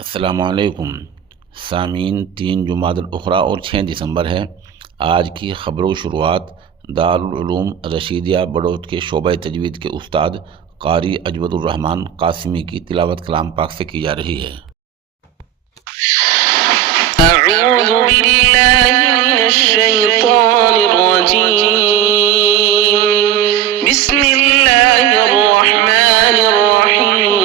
अस्सलामुअलैकुम सामीन। 3 जुमादुल उखरा और 6 दिसंबर है। आज की ख़बरों शुरुआत दारुल उलूम रशीदिया बड़ौत के शोबा तजवीद के उस्ताद कारी अजवदुर रहमान कासिमी की तिलावत कलाम पाक से की जा रही है। अऊज़ु बिल्लाहि मिनश शैतानिर रजीम। बिस्मिल्लाहिर रहमानिर रहीम।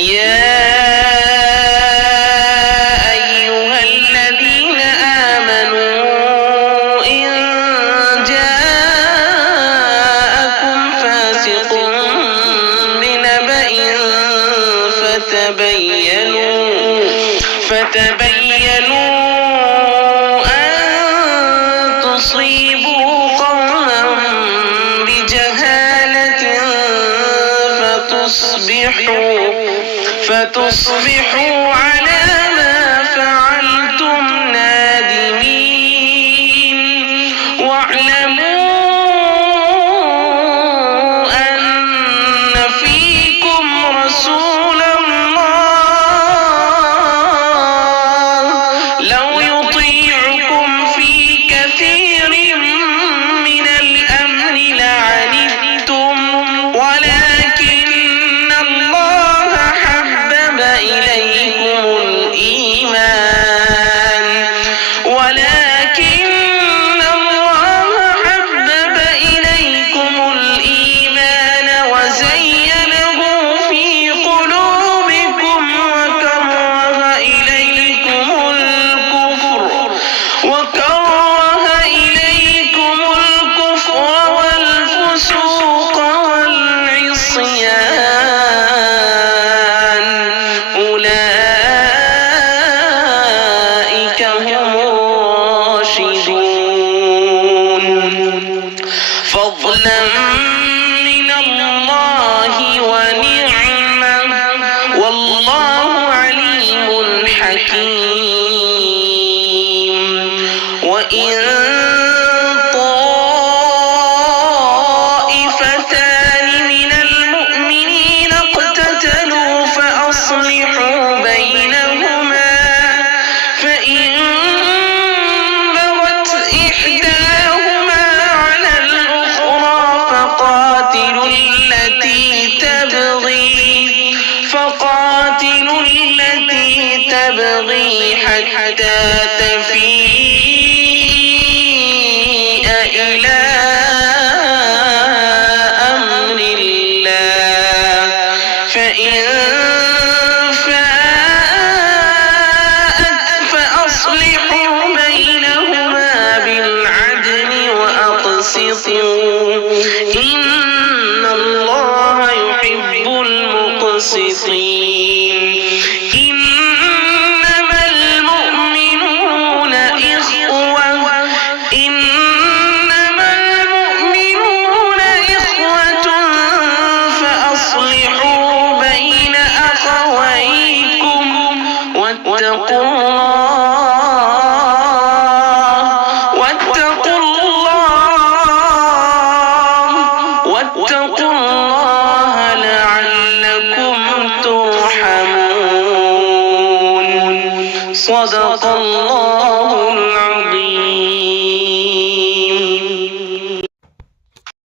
या अय्युहल्लज़ीना आमनू इन जाअकुम फासिकुन बिनबइन فتبينوا أن تصيبوا قوما بجهالة فتصبحوا على ما فعلتم نادمين واعلموا أن فيكم رسول لو يطيعكم في كثير من الأمر لعنتم ولكن الله حبب إليكم الإيمان وزينه في قلوبكم وكره إليكم الكفر والفسوق والعصيان أولئك هم الراشدون فضلا من الله ونعمة والله عليم حكيم وإن طائفتان من المؤمنين اقتتلوا فأصلحوا بينهما فإن بغت إحداهما على الأخرى فقاتلوا التي تبغي حتى تفيء إلى أمر الله فإن فاءت فأصلحوا بينهما بالعدل وأقسطوا إن الله يحب المقسطين إنما المؤمنون إخوة فأصلحوا بين أخويكم واتقوا الله لعلكم ترحمون صدق الله